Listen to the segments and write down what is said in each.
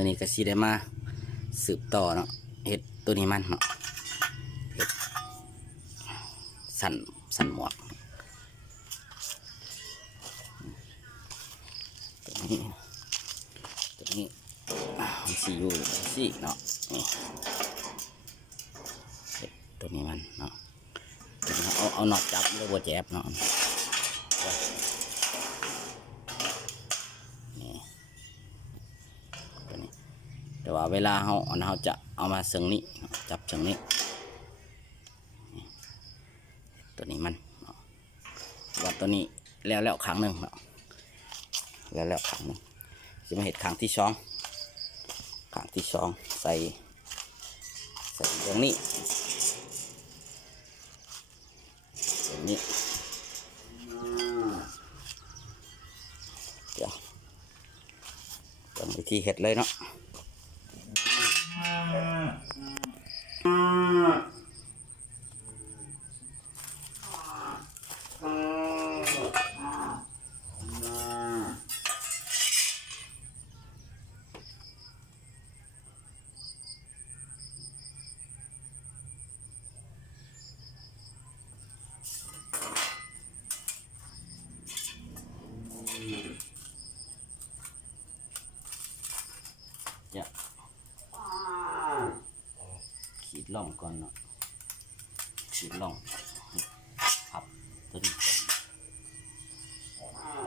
มื่อนี้ก็สิได้มาสืบต่อเนาะเห็ดตัวนี้มันเนาะเห็ดสันหมวกตัวนี้มันสีอยู่สีเนาะนี่เห็ดตัวนี้มันเนาะเอาหนอดจับแล้วบัวแจบเนาะนี่ตัวนี้แต่ว่าเวลาเราจะเอามาเชิงนี้จับเชิงนี้ตัวนี้มันว่าตัวนี้แล้วครั้งหนึ่งเนาะแล้วครั้งหนึ่งจะมาเห็ดครั้งที่สองใส่อย่างนี้อย่างนี้เดี๋ยวต้องวิธีเห็ดเลยเนาะจะขีดล่องก่อนเนาะขีดล่องพับตัวนี้ก่อน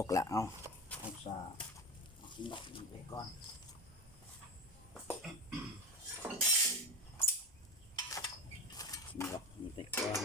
ตกละเอาซากินดอกนี้ไปก่อนกินดอกนี้ไปก่อน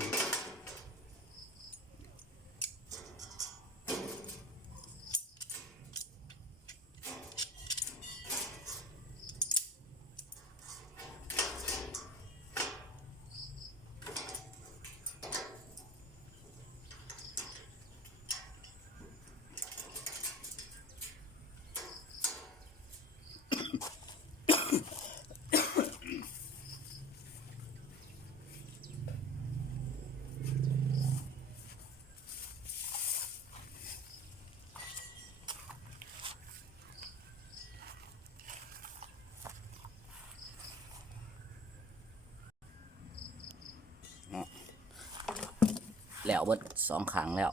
แล้วเบิด2ครั้งแล้ว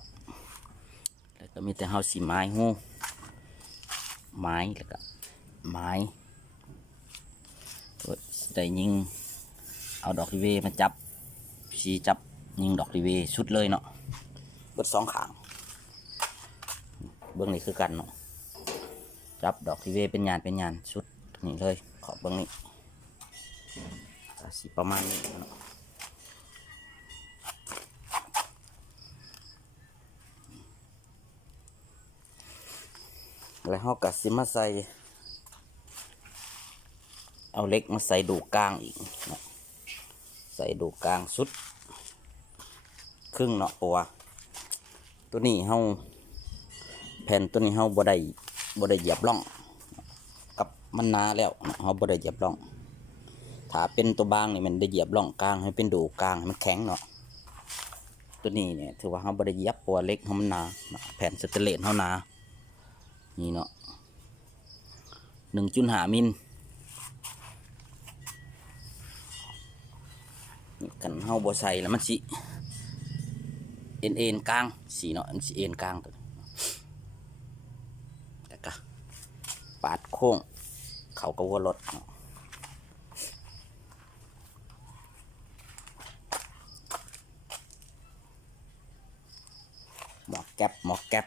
ก็มีแต่เฮาสีไม้หูไม้แล้วก็ไม้ได้ยิงเอาดอกริเวมาจับสีจับยิงดอกริเวชุดเลยเนาะเบิด2ครั้งเบื้องนี้คือกันเนาะจับดอกริเวเป็นยานชุดนี่เลยขอบเบื้องนี้สีประมาณนี้เนาะแล้วเราก็สิมาใส่เอาเล็กมาใส่ดูกลางอีกนะใส่ดูกลางสุดครึ่งเนาะปัวตัวนี้เราแผ่นตัวนี้เราบ่ได้เหยียบร่องกับมันหนาแล้วเราบ่ได้เหยียบร่องถ้าเป็นตัวบางนี่มันได้เหยียบร่องกลางให้เป็นดูกลางให้มันแข็งเนาะตัวนี้เนี่ยถือว่าเราบ่ได้เหยียบปัวเล็กเรามันหนาแผ่นสแตนเลสเราหนานี่เนาะ1.5 มิลกันเฮาบ่ใส่แล้วมันสิเอ็นกลางสีเนาะมันสิเอ็นกลางตัวแล้วก็ปาดโค้งเขาก็วนรถเนาะหมอกแก๊ป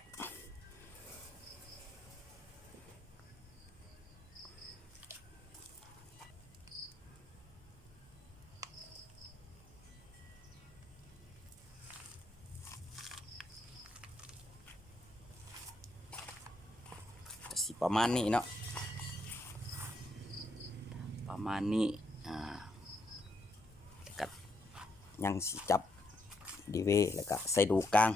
สิประมาณนี้เนาะประมาณนี้แล้วก็ยังสิจับดีเวแล้วก็ใส่ดูกลาง